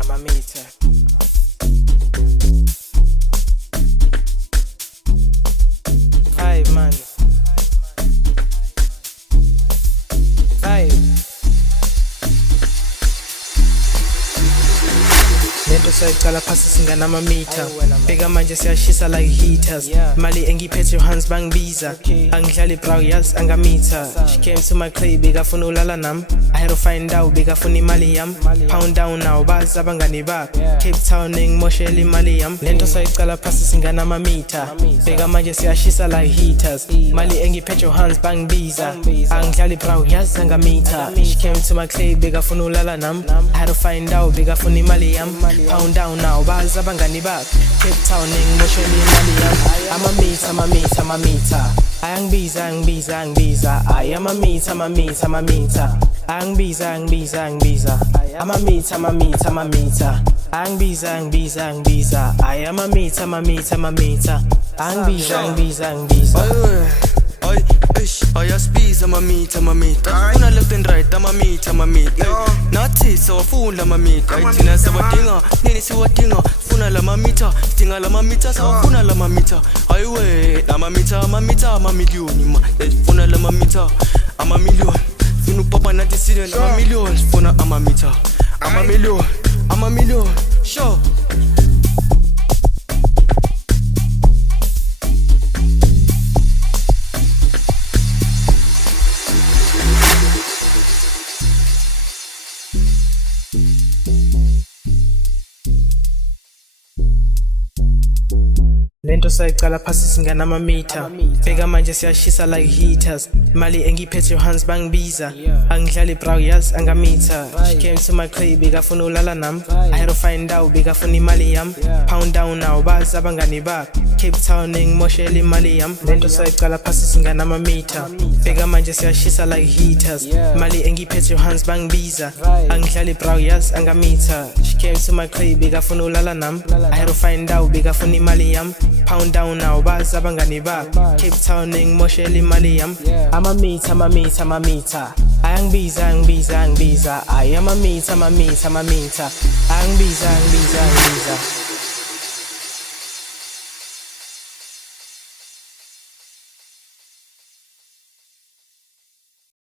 Amamiter. Vibe, man. Vibe. Lento sayicala phasi singana Amamiter. Bheka manje siyashisa like heaters. Mali engiphethe your hands bangibiza. Angidlali brow yazi angamitha. She came to my crib bekafuna ulala nami. I had to find out bekafuna imali yami. Pound down now bazi abangani bakho. Cape Town ngimoshela imali yami. Lento sayicala phasi singana Amamiter. Bheka manje siyashisa like heaters. Mali engiphethe your hands bangibiza. Angidlali brow yazi angamitha. She came to my crib bekafuna ulala nami. I had to find out bekafuna imali yami. Pound down now, bazi abangani bakho. Cape Town ngimoshela imali yami. Amamiter. Angibiza. Ay Amamiter. Angibiza. Amamiter. Angibiza. Ay Amamiter. Angibiza. Ayaspiza Amamiter. Ufuna left and right Amamiter. Nathi sawafunda Amamiter. Thina sawadinga, nini siwadinga. Funa la Amamiter, sidinga la Amamiter, sawafuna la Amamiter. Hayiwe, Amamiter, amamiliyoni ma. Funa la Amamiter, amamiliyoni. Funa upapa nathi sile la amamiliyoni. Funa Amamiter, amamiliyoni. Sure. Lento sayicala phasi singana Amamiter. Bheka manje siyashisa like heaters. Mali engiphethe your hands bangibiza. Angidlali brow yazi angamitha. She came to my crib bekafuna ulala nami. I had to find out bekafuna imali yami. Pound down now bazi abangani bakho. Cape Town ngimoshela imali yami. Lento sayicala phasi singana Amamiter. Bheka manje siyashisa like heaters. Mali engiphethe your hands bangibiza. Angidlali brow yazi angamitha. She came to my crib bekafuna ulala nami. I had to find out bekafuna imali yami. Pound down now, bazi abangani bakho. Cape Town ngimoshela imali yami. Amamiter. Angibiza. Ay Amamiter. Angibiza.